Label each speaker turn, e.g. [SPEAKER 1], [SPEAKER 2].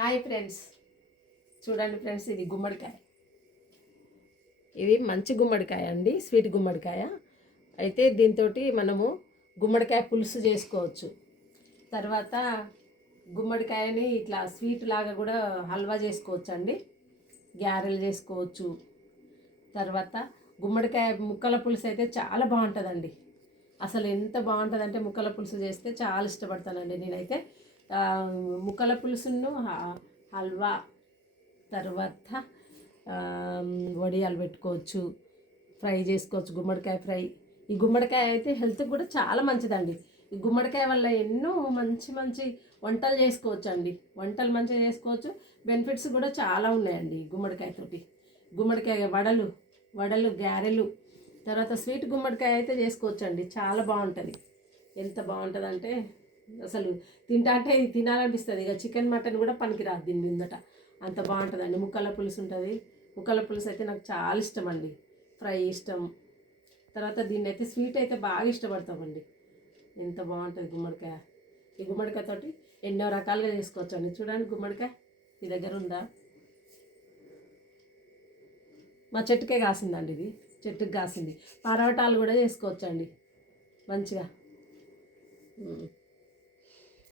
[SPEAKER 1] Hi friends చూడండి friends ఇది గుమ్మడికాయ. ఇది మంచి గుమ్మడికాయ అండి స్వీట్ గుమ్మడికాయ. అయితే దీంతో మనము గుమ్మడికాయ పులుసు చేసుకోవచ్చు. తర్వాత గుమ్మడికాయని ఇట్లా స్వీట్ లాగా కూడా హల్వా చేసుకోవచ్చు అండి గ్యారెలు చేసుకోవచ్చు. తర్వాత గుమ్మడికాయ ముక్కల పులుసు అయితే చాలా బాగుంటుందండి. అసలు ఎంత బాగుంటుందంటే ముక్కల పులుసు చేస్తే చాలా ఇష్టపడతానండి నేనైతే. ముక్కల పులుసును హల్వా తర్వాత వడియాలు పెట్టుకోవచ్చు ఫ్రై చేసుకోవచ్చు గుమ్మడికాయ ఫ్రై. ఈ గుమ్మడికాయ అయితే హెల్త్కి కూడా చాలా మంచిదండి. ఈ గుమ్మడికాయ వల్ల ఎన్నో మంచి మంచి వంటలు చేసుకోవచ్చు అండి వంటలు మంచిగా చేసుకోవచ్చు. బెనిఫిట్స్ కూడా చాలా ఉన్నాయండి గుమ్మడికాయతోటి గుమ్మడికాయ వడలు వడలు గారెలు తర్వాత స్వీట్ గుమ్మడికాయ అయితే చేసుకోవచ్చు అండి చాలా బాగుంటుంది. ఎంత బాగుంటుందంటే అసలు తింటా అంటే ఇది తినాలనిపిస్తుంది. ఇక చికెన్ మటన్ కూడా పనికిరాదు దీని ముందట. అంత బాగుంటుందండి. ముక్కల పులుసు ఉంటుంది. ముక్కల పులుసు అయితే నాకు చాలా ఇష్టం అండి ఫ్రై ఇష్టం. తర్వాత దీన్ని అయితే స్వీట్ అయితే బాగా ఇష్టపడతామండి. ఎంత బాగుంటుంది గుమ్మడికాయ. ఈ గుమ్మడికాయతోటి ఎన్నో రకాలుగా చేసుకోవచ్చు అండి చూడండి గుమ్మడికాయ. మీ దగ్గర ఉందా? మా చెట్టుకే కాసిందండి ఇది. చెట్టుకి కాసింది. పరోటాలు కూడా చేసుకోవచ్చండి. మంచిగా.